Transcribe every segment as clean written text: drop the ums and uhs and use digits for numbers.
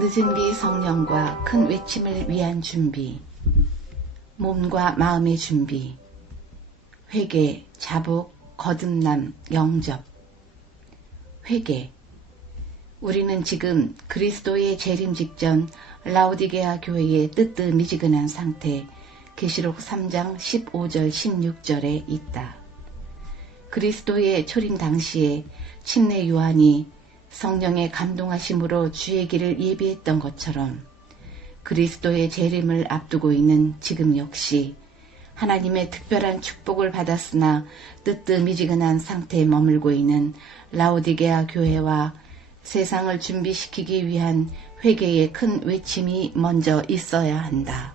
늦은 비 성령과 큰 외침을 위한 준비, 몸과 마음의 준비, 회개, 자복, 거듭남, 영접. 회개. 우리는 지금 그리스도의 재림 직전 라오디게아 교회의 뜨뜻미지근한 상태, 계시록 3장 15절 16절에 있다. 그리스도의 초림 당시에 침례 요한이 성령의 감동하심으로 주의 길을 예비했던 것처럼 그리스도의 재림을 앞두고 있는 지금 역시 하나님의 특별한 축복을 받았으나 뜨뜻미지근한 상태에 머물고 있는 라오디게아 교회와 세상을 준비시키기 위한 회개의 큰 외침이 먼저 있어야 한다.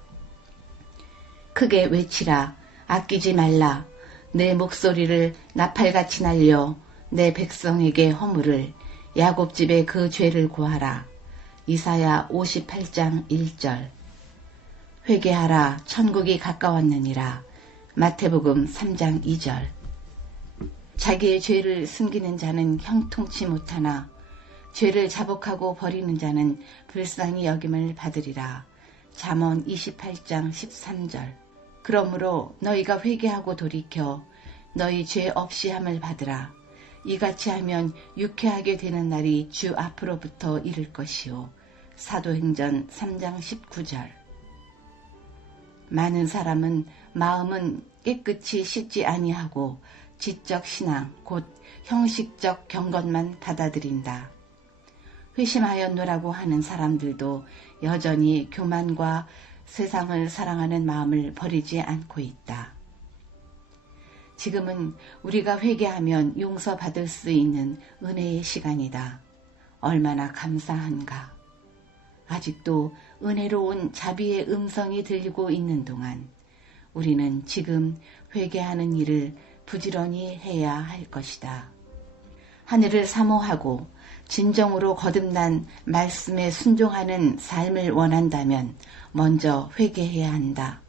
크게 외치라. 아끼지 말라. 내 목소리를 나팔같이 날려 내 백성에게 허물을 야곱집에 그 죄를 고하라. 이사야 58장 1절. 회개하라. 천국이 가까웠느니라. 마태복음 3장 2절. 자기의 죄를 숨기는 자는 형통치 못하나 죄를 자복하고 버리는 자는 불쌍히 여김을 받으리라. 잠언 28장 13절. 그러므로 너희가 회개하고 돌이켜 너희 죄 없이 함을 받으라. 이같이 하면 유쾌하게 되는 날이 주 앞으로부터 이를 것이요. 사도행전 3장 19절. 많은 사람은 마음은 깨끗이 씻지 아니하고 지적 신앙, 곧 형식적 경건만 받아들인다. 회심하였노라고 하는 사람들도 여전히 교만과 세상을 사랑하는 마음을 버리지 않고 있다. 지금은 우리가 회개하면 용서받을 수 있는 은혜의 시간이다. 얼마나 감사한가. 아직도 은혜로운 자비의 음성이 들리고 있는 동안 우리는 지금 회개하는 일을 부지런히 해야 할 것이다. 하늘을 사모하고 진정으로 거듭난 말씀에 순종하는 삶을 원한다면 먼저 회개해야 한다.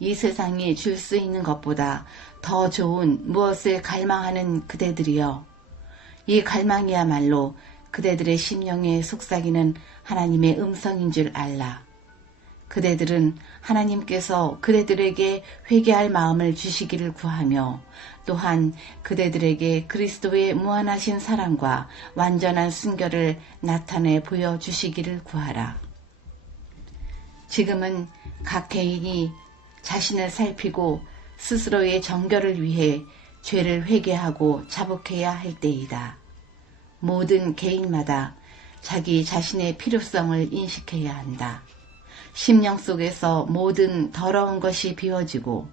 이 세상이 줄 수 있는 것보다 더 좋은 무엇을 갈망하는 그대들이여, 이 갈망이야말로 그대들의 심령에 속삭이는 하나님의 음성인 줄 알라. 그대들은 하나님께서 그대들에게 회개할 마음을 주시기를 구하며 또한 그대들에게 그리스도의 무한하신 사랑과 완전한 순결을 나타내 보여주시기를 구하라. 지금은 각 개인이 자신을 살피고 스스로의 정결을 위해 죄를 회개하고 자복해야 할 때이다. 모든 개인마다 자기 자신의 필요성을 인식해야 한다. 심령 속에서 모든 더러운 것이 비워지고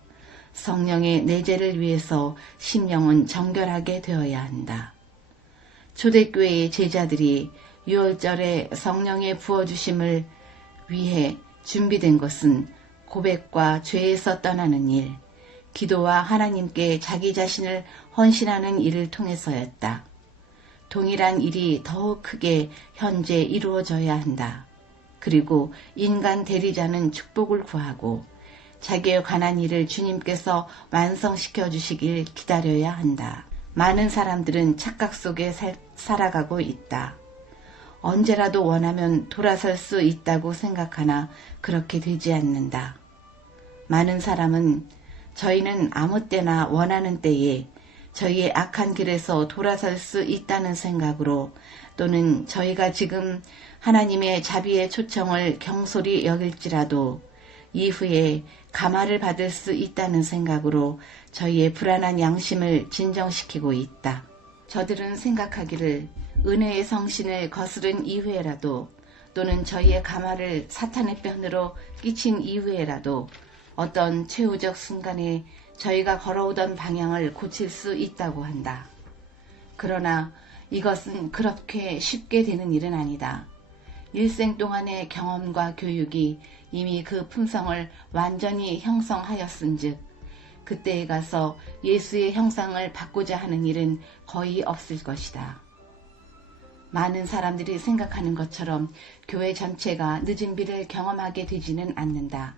성령의 내재를 위해서 심령은 정결하게 되어야 한다. 초대교회의 제자들이 유월절에 성령의 부어주심을 위해 준비된 것은 고백과 죄에서 떠나는 일, 기도와 하나님께 자기 자신을 헌신하는 일을 통해서였다. 동일한 일이 더욱 크게 현재 이루어져야 한다. 그리고 인간 대리자는 축복을 구하고 자기에 관한 일을 주님께서 완성시켜 주시길 기다려야 한다. 많은 사람들은 착각 속에 살아가고 있다. 언제라도 원하면 돌아설 수 있다고 생각하나 그렇게 되지 않는다. 많은 사람은 저희는 아무 때나 원하는 때에 저희의 악한 길에서 돌아설 수 있다는 생각으로 또는 저희가 지금 하나님의 자비의 초청을 경솔히 여길지라도 이후에 감화를 받을 수 있다는 생각으로 저희의 불안한 양심을 진정시키고 있다. 저들은 생각하기를 은혜의 성신을 거스른 이후에라도 또는 저희의 감화를 사탄의 편으로 끼친 이후에라도 어떤 최후적 순간에 저희가 걸어오던 방향을 고칠 수 있다고 한다. 그러나 이것은 그렇게 쉽게 되는 일은 아니다. 일생 동안의 경험과 교육이 이미 그 품성을 완전히 형성하였은즉 그때에 가서 예수의 형상을 받고자 하는 일은 거의 없을 것이다. 많은 사람들이 생각하는 것처럼 교회 전체가 늦은 비를 경험하게 되지는 않는다.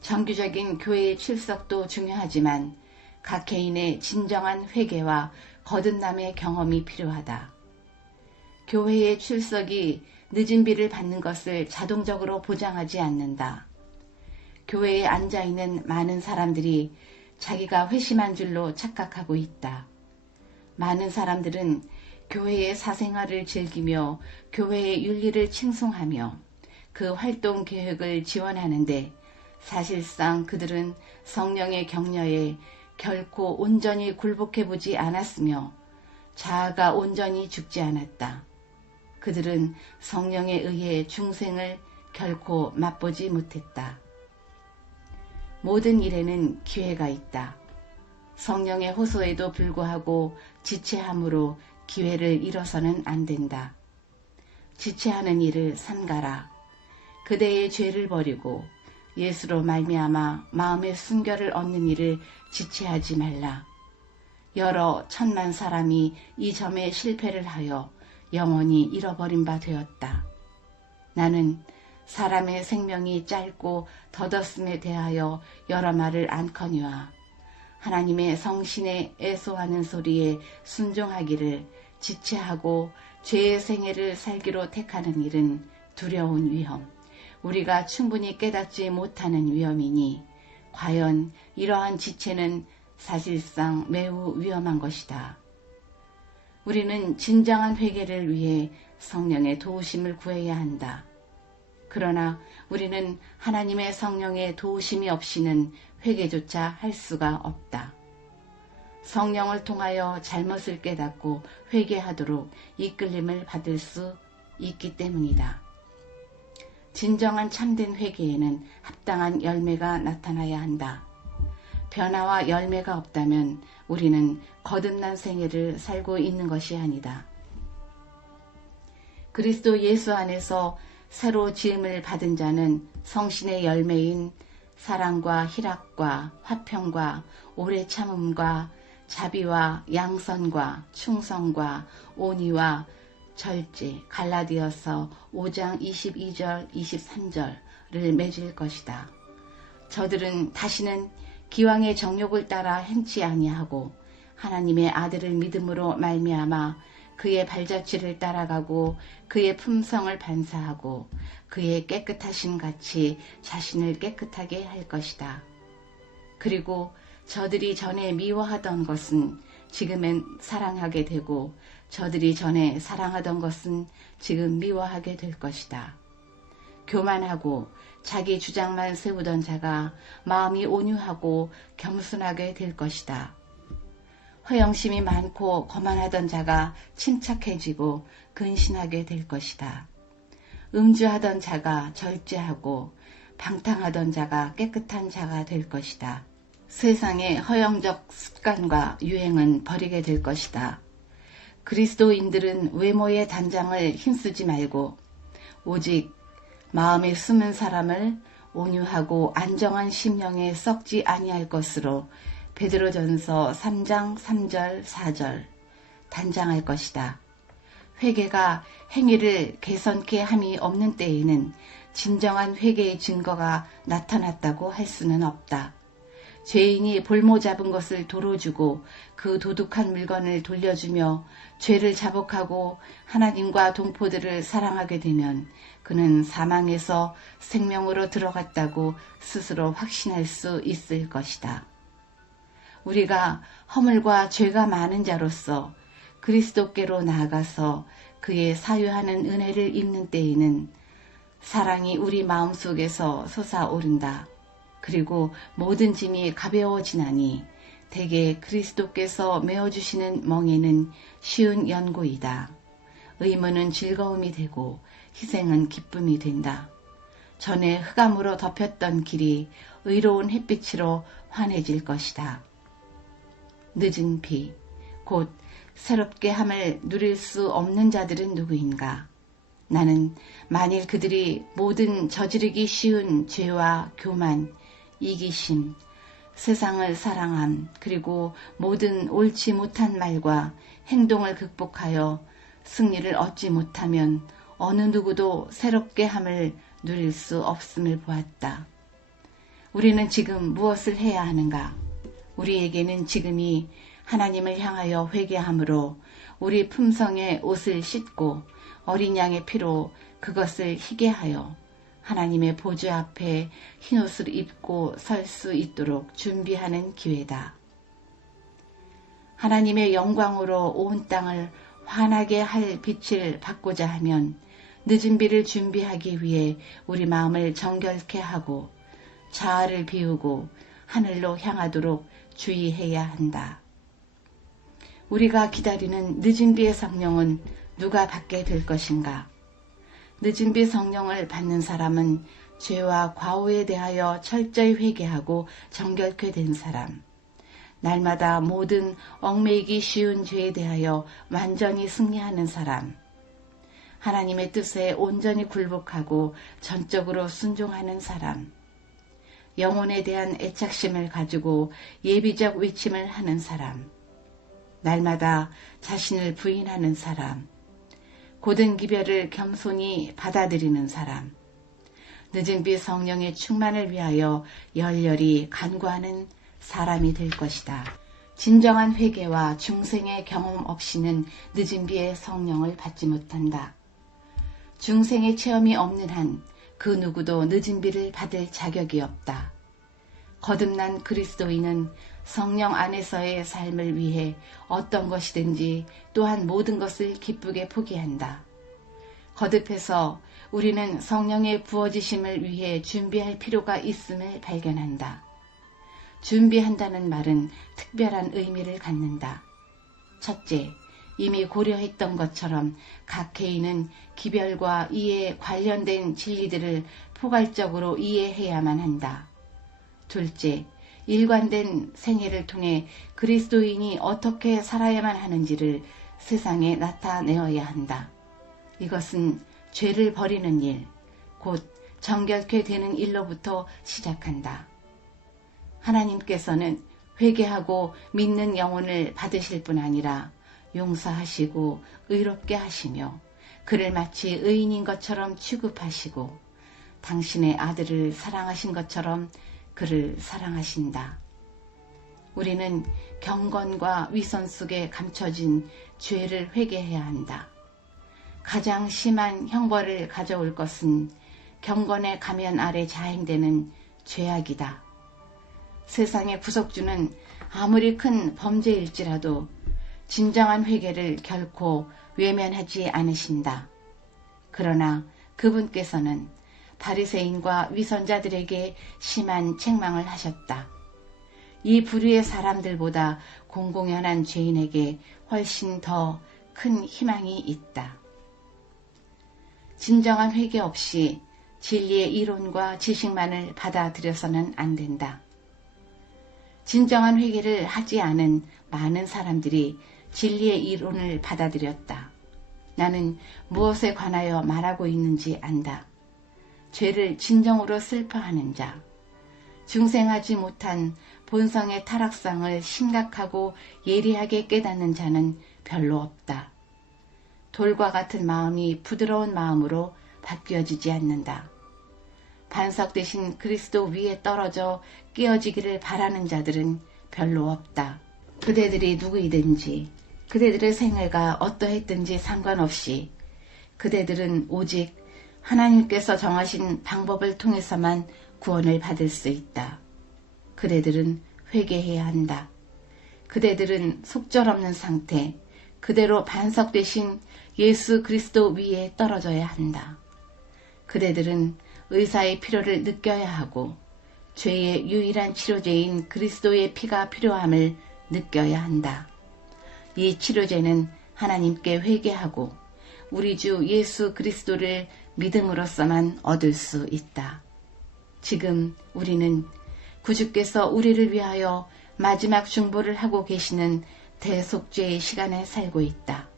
정규적인 교회의 출석도 중요하지만 각 개인의 진정한 회개와 거듭남의 경험이 필요하다. 교회의 출석이 늦은 비를 받는 것을 자동적으로 보장하지 않는다. 교회에 앉아있는 많은 사람들이 자기가 회심한 줄로 착각하고 있다. 많은 사람들은 교회의 사생활을 즐기며 교회의 윤리를 칭송하며 그 활동 계획을 지원하는데 사실상 그들은 성령의 격려에 결코 온전히 굴복해보지 않았으며 자아가 온전히 죽지 않았다. 그들은 성령에 의해 중생을 결코 맛보지 못했다. 모든 일에는 기회가 있다. 성령의 호소에도 불구하고 지체함으로 기회를 잃어서는 안 된다. 지체하는 일을 삼가라. 그대의 죄를 버리고 예수로 말미암아 마음의 순결을 얻는 일을 지체하지 말라. 여러 천만 사람이 이 점에 실패를 하여 영원히 잃어버린 바 되었다. 나는 사람의 생명이 짧고 덧없음에 대하여 여러 말을 않거니와 하나님의 성신에 애소하는 소리에 순종하기를 지체하고 죄의 생애를 살기로 택하는 일은 두려운 위험, 우리가 충분히 깨닫지 못하는 위험이니 과연 이러한 지체는 사실상 매우 위험한 것이다. 우리는 진정한 회개를 위해 성령의 도우심을 구해야 한다. 그러나 우리는 하나님의 성령의 도우심이 없이는 회개조차 할 수가 없다. 성령을 통하여 잘못을 깨닫고 회개하도록 이끌림을 받을 수 있기 때문이다. 진정한 참된 회개에는 합당한 열매가 나타나야 한다. 변화와 열매가 없다면 우리는 거듭난 생애를 살고 있는 것이 아니다. 그리스도 예수 안에서 새로 지음을 받은 자는 성신의 열매인 사랑과 희락과 화평과 오래 참음과 자비와 양선과 충성과 온유와 절제, 갈라디아서 5장 22절 23절을 맺을 것이다. 저들은 다시는 기왕의 정욕을 따라 행치 아니하고 하나님의 아들을 믿음으로 말미암아 그의 발자취를 따라가고 그의 품성을 반사하고 그의 깨끗하신 같이 자신을 깨끗하게 할 것이다. 그리고 저들이 전에 미워하던 것은 지금은 사랑하게 되고 저들이 전에 사랑하던 것은 지금 미워하게 될 것이다. 교만하고 자기 주장만 세우던 자가 마음이 온유하고 겸손하게 될 것이다. 허영심이 많고 거만하던 자가 침착해지고 근신하게 될 것이다. 음주하던 자가 절제하고 방탕하던 자가 깨끗한 자가 될 것이다. 세상의 허영적 습관과 유행은 버리게 될 것이다. 그리스도인들은 외모의 단장을 힘쓰지 말고 오직 마음에 숨은 사람을 온유하고 안정한 심령에 썩지 아니할 것으로 베드로전서 3장 3절 4절 단장할 것이다. 회개가 행위를 개선케 함이 없는 때에는 진정한 회개의 증거가 나타났다고 할 수는 없다. 죄인이 볼모 잡은 것을 도로 주고 그 도둑한 물건을 돌려주며 죄를 자복하고 하나님과 동포들을 사랑하게 되면 그는 사망에서 생명으로 들어갔다고 스스로 확신할 수 있을 것이다. 우리가 허물과 죄가 많은 자로서 그리스도께로 나아가서 그의 사유하는 은혜를 입는 때에는 사랑이 우리 마음속에서 솟아오른다. 그리고 모든 짐이 가벼워지나니 대개 그리스도께서 메어주시는 멍에는 쉬운 연고이다. 의무는 즐거움이 되고 희생은 기쁨이 된다. 전에 흑암으로 덮였던 길이 의로운 햇빛으로 환해질 것이다. 늦은 비, 곧 새롭게 함을 누릴 수 없는 자들은 누구인가? 나는 만일 그들이 모든 저지르기 쉬운 죄와 교만, 이기심, 세상을 사랑함, 그리고 모든 옳지 못한 말과 행동을 극복하여 승리를 얻지 못하면 어느 누구도 새롭게 함을 누릴 수 없음을 보았다. 우리는 지금 무엇을 해야 하는가? 우리에게는 지금이 하나님을 향하여 회개함으로 우리 품성의 옷을 씻고 어린 양의 피로 그것을 희게 하여 하나님의 보좌 앞에 흰옷을 입고 설 수 있도록 준비하는 기회다. 하나님의 영광으로 온 땅을 환하게 할 빛을 받고자 하면 늦은 비를 준비하기 위해 우리 마음을 정결케 하고 자아를 비우고 하늘로 향하도록 주의해야 한다. 우리가 기다리는 늦은 비의 성령은 누가 받게 될 것인가? 늦은 비 성령을 받는 사람은 죄와 과오에 대하여 철저히 회개하고 정결케 된 사람, 날마다 모든 얽매이기 쉬운 죄에 대하여 완전히 승리하는 사람, 하나님의 뜻에 온전히 굴복하고 전적으로 순종하는 사람, 영혼에 대한 애착심을 가지고 예비적 외침을 하는 사람, 날마다 자신을 부인하는 사람, 고든 기별을 겸손히 받아들이는 사람, 늦은 비 성령의 충만을 위하여 열렬히 간구하는 사람이 될 것이다. 진정한 회개와 중생의 경험 없이는 늦은 비의 성령을 받지 못한다. 중생의 체험이 없는 한 그 누구도 늦은 비를 받을 자격이 없다. 거듭난 그리스도인은 성령 안에서의 삶을 위해 어떤 것이든지 또한 모든 것을 기쁘게 포기한다. 거듭해서 우리는 성령의 부어지심을 위해 준비할 필요가 있음을 발견한다. 준비한다는 말은 특별한 의미를 갖는다. 첫째, 이미 고려했던 것처럼 각 개인은 기별과 이에 관련된 진리들을 포괄적으로 이해해야만 한다. 둘째, 일관된 생애를 통해 그리스도인이 어떻게 살아야만 하는지를 세상에 나타내어야 한다. 이것은 죄를 버리는 일, 곧 정결케 되는 일로부터 시작한다. 하나님께서는 회개하고 믿는 영혼을 받으실 뿐 아니라 용서하시고 의롭게 하시며 그를 마치 의인인 것처럼 취급하시고 당신의 아들을 사랑하신 것처럼 그를 사랑하신다. 우리는 경건과 위선 속에 감춰진 죄를 회개해야 한다. 가장 심한 형벌을 가져올 것은 경건의 가면 아래 자행되는 죄악이다. 세상의 구속주는 아무리 큰 범죄일지라도 진정한 회개를 결코 외면하지 않으신다. 그러나 그분께서는 바리새인과 위선자들에게 심한 책망을 하셨다. 이 부류의 사람들보다 공공연한 죄인에게 훨씬 더 큰 희망이 있다. 진정한 회개 없이 진리의 이론과 지식만을 받아들여서는 안 된다. 진정한 회개를 하지 않은 많은 사람들이 진리의 이론을 받아들였다. 나는 무엇에 관하여 말하고 있는지 안다. 죄를 진정으로 슬퍼하는 자, 중생하지 못한 본성의 타락상을 심각하고 예리하게 깨닫는 자는 별로 없다. 돌과 같은 마음이 부드러운 마음으로 바뀌어지지 않는다. 반석 대신 그리스도 위에 떨어져 끼어지기를 바라는 자들은 별로 없다. 그대들이 누구이든지 그대들의 생애가 어떠했든지 상관없이 그대들은 오직 하나님께서 정하신 방법을 통해서만 구원을 받을 수 있다. 그대들은 회개해야 한다. 그대들은 속절없는 상태, 그대로 반석 대신 예수 그리스도 위에 떨어져야 한다. 그대들은 의사의 필요를 느껴야 하고 죄의 유일한 치료제인 그리스도의 피가 필요함을 느껴야 한다. 이 치료제는 하나님께 회개하고 우리 주 예수 그리스도를 믿음으로써만 얻을 수 있다. 지금 우리는 구주께서 우리를 위하여 마지막 중보를 하고 계시는 대속죄의 시간에 살고 있다.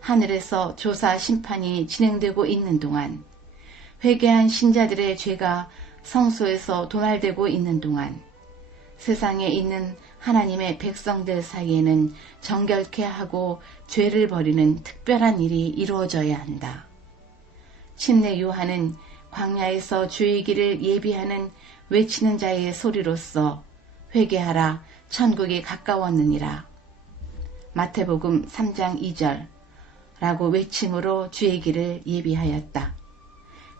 하늘에서 조사 심판이 진행되고 있는 동안, 회개한 신자들의 죄가 성소에서 도말되고 있는 동안, 세상에 있는 하나님의 백성들 사이에는 정결케 하고 죄를 버리는 특별한 일이 이루어져야 한다. 침례 요한은 광야에서 주의 길을 예비하는 외치는 자의 소리로서 회개하라 천국이 가까웠느니라. 마태복음 3장 2절, 라고 외침으로 주의 길을 예비하였다.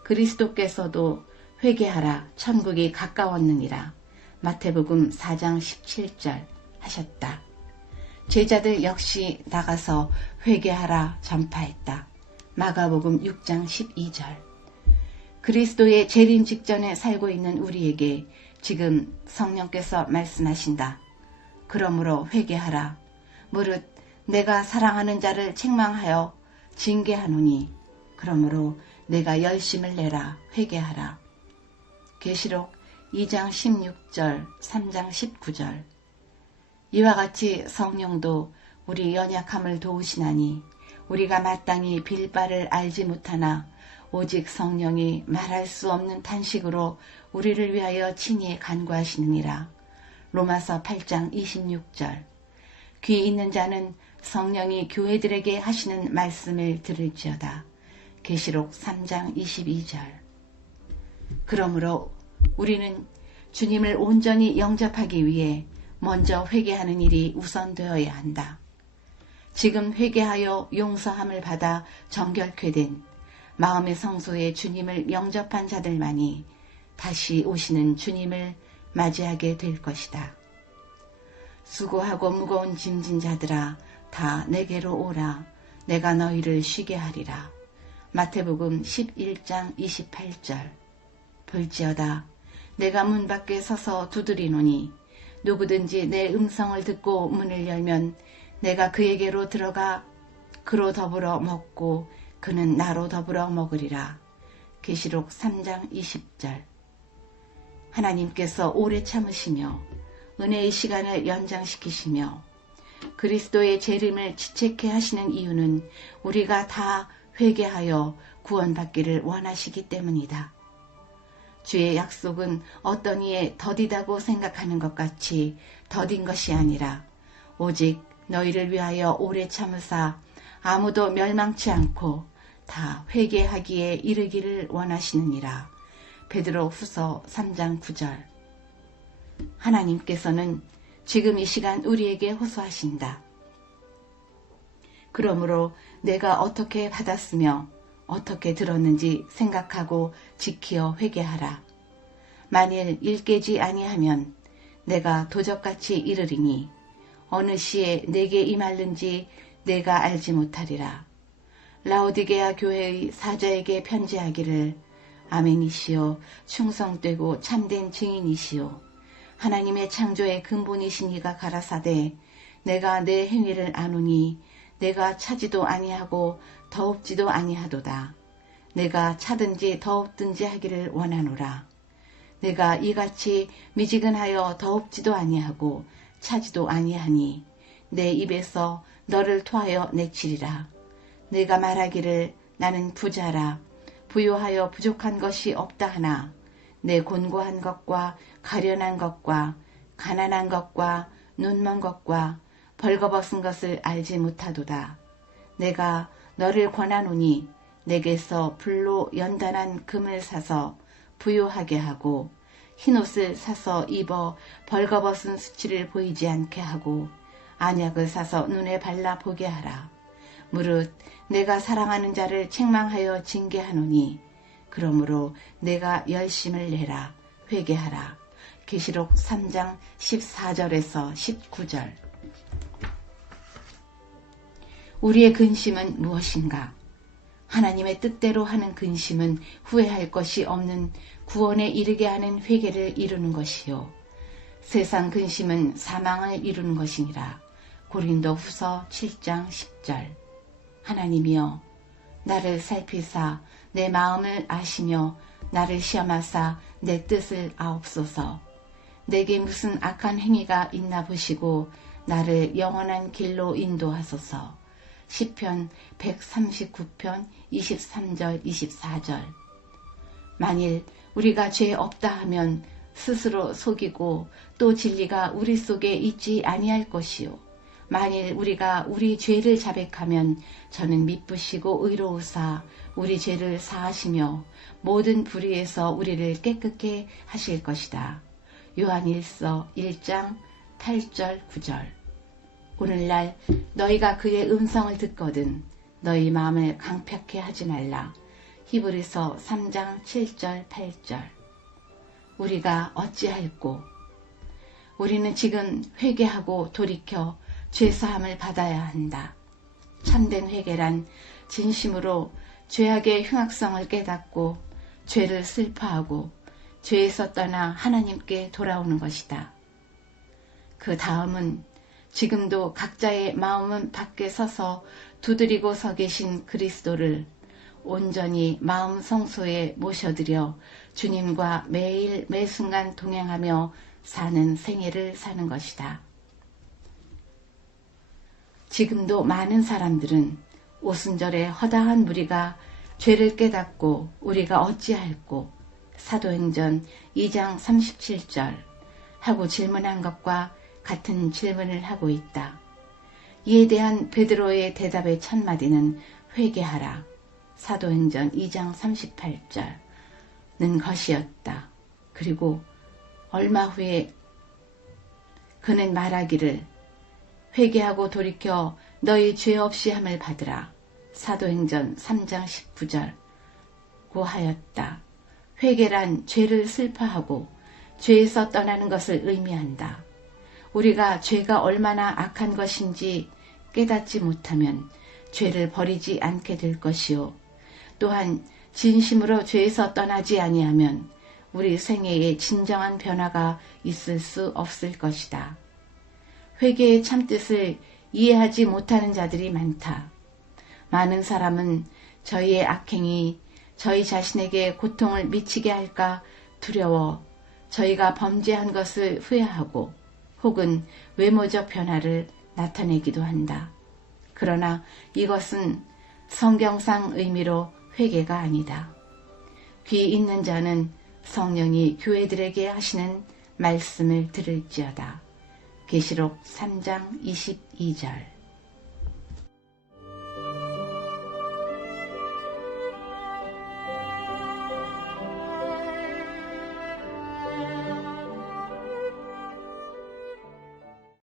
그리스도께서도 회개하라 천국이 가까웠느니라 마태복음 4장 17절 하셨다. 제자들 역시 나가서 회개하라 전파했다. 마가복음 6장 12절. 그리스도의 재림 직전에 살고 있는 우리에게 지금 성령께서 말씀하신다. 그러므로 회개하라. 무릇 내가 사랑하는 자를 책망하여 징계하노니 그러므로 내가 열심을 내라 회개하라. 계시록 2장 16절 3장 19절. 이와 같이 성령도 우리 연약함을 도우시나니 우리가 마땅히 빌 바를 알지 못하나 오직 성령이 말할 수 없는 탄식으로 우리를 위하여 친히 간구하시느니라. 로마서 8장 26절. 귀 있는 자는 성령이 교회들에게 하시는 말씀을 들을지어다. 계시록 3장 22절. 그러므로 우리는 주님을 온전히 영접하기 위해 먼저 회개하는 일이 우선되어야 한다. 지금 회개하여 용서함을 받아 정결케 된 마음의 성소에 주님을 영접한 자들만이 다시 오시는 주님을 맞이하게 될 것이다. 수고하고 무거운 짐진 자들아 다 내게로 오라. 내가 너희를 쉬게 하리라. 마태복음 11장 28절. 볼지어다 내가 문 밖에 서서 두드리노니 누구든지 내 음성을 듣고 문을 열면 내가 그에게로 들어가 그로 더불어 먹고 그는 나로 더불어 먹으리라. 계시록 3장 20절. 하나님께서 오래 참으시며 은혜의 시간을 연장시키시며 그리스도의 재림을 지체케 하시는 이유는 우리가 다 회개하여 구원받기를 원하시기 때문이다. 주의 약속은 어떤 이에 더디다고 생각하는 것 같이 더딘 것이 아니라 오직 너희를 위하여 오래 참으사 아무도 멸망치 않고 다 회개하기에 이르기를 원하시느니라. 베드로 후서 3장 9절. 하나님께서는 지금 이 시간 우리에게 호소하신다. 그러므로 내가 어떻게 받았으며 어떻게 들었는지 생각하고 지키어 회개하라. 만일 일깨지 아니하면 내가 도적같이 이르리니 어느 시에 내게 임할는지 내가 알지 못하리라. 라오디게아 교회의 사자에게 편지하기를 아멘이시오 충성되고 참된 증인이시오 하나님의 창조의 근본이신 이가 가라사대 내가 내 행위를 아노니 내가 차지도 아니하고 더웁지도 아니하도다. 내가 차든지 더웁든지 하기를 원하노라. 내가 이같이 미지근하여 더웁지도 아니하고 차지도 아니하니 내 입에서 너를 토하여 내치리라. 내가 말하기를 나는 부자라 부요하여 부족한 것이 없다 하나 내 곤고한 것과 가련한 것과 가난한 것과 눈먼 것과 벌거벗은 것을 알지 못하도다. 내가 너를 권하노니 내게서 불로 연단한 금을 사서 부요하게 하고 흰옷을 사서 입어 벌거벗은 수치를 보이지 않게 하고 안약을 사서 눈에 발라 보게 하라. 무릇 내가 사랑하는 자를 책망하여 징계하노니 그러므로 내가 열심을 내라 회개하라. 계시록 3장 14절에서 19절. 우리의 근심은 무엇인가? 하나님의 뜻대로 하는 근심은 후회할 것이 없는 구원에 이르게 하는 회개를 이루는 것이요. 세상 근심은 사망을 이루는 것이니라. 고린도 후서 7장 10절. 하나님이여 나를 살피사 내 마음을 아시며 나를 시험하사 내 뜻을 아옵소서. 내게 무슨 악한 행위가 있나 보시고 나를 영원한 길로 인도하소서. 시편 139편 23절 24절. 만일 우리가 죄 없다 하면 스스로 속이고 또 진리가 우리 속에 있지 아니할 것이요. 만일 우리가 우리 죄를 자백하면 저는 미쁘시고 의로우사 우리 죄를 사하시며 모든 불의에서 우리를 깨끗게 하실 것이다. 요한일서 1장 8절 9절. 오늘날 너희가 그의 음성을 듣거든 너희 마음을 강팍해 하지 말라. 히브리서 3장 7절 8절. 우리가 어찌할꼬? 우리는 지금 회개하고 돌이켜 죄사함을 받아야 한다. 참된 회개란 진심으로 죄악의 흉악성을 깨닫고 죄를 슬퍼하고 죄에서 떠나 하나님께 돌아오는 것이다. 그 다음은 지금도 각자의 마음은 밖에 서서 두드리고 서 계신 그리스도를 온전히 마음 성소에 모셔드려 주님과 매일 매순간 동행하며 사는 생애를 사는 것이다. 지금도 많은 사람들은 오순절에 허다한 무리가 죄를 깨닫고 우리가 어찌할꼬 사도행전 2장 37절 하고 질문한 것과 같은 질문을 하고 있다. 이에 대한 베드로의 대답의 첫마디는 회개하라. 사도행전 2장 38절는 것이었다. 그리고 얼마 후에 그는 말하기를 회개하고 돌이켜 너희 죄 없이 함을 받으라. 사도행전 3장 19절고 하였다. 회개란 죄를 슬퍼하고 죄에서 떠나는 것을 의미한다. 우리가 죄가 얼마나 악한 것인지 깨닫지 못하면 죄를 버리지 않게 될 것이요. 또한 진심으로 죄에서 떠나지 아니하면 우리 생애에 진정한 변화가 있을 수 없을 것이다. 회개의 참뜻을 이해하지 못하는 자들이 많다. 많은 사람은 저희의 악행이 저희 자신에게 고통을 미치게 할까 두려워 저희가 범죄한 것을 후회하고 혹은 외모적 변화를 나타내기도 한다. 그러나 이것은 성경상 의미로 회개가 아니다. 귀 있는 자는 성령이 교회들에게 하시는 말씀을 들을지어다. 계시록 3장 22절.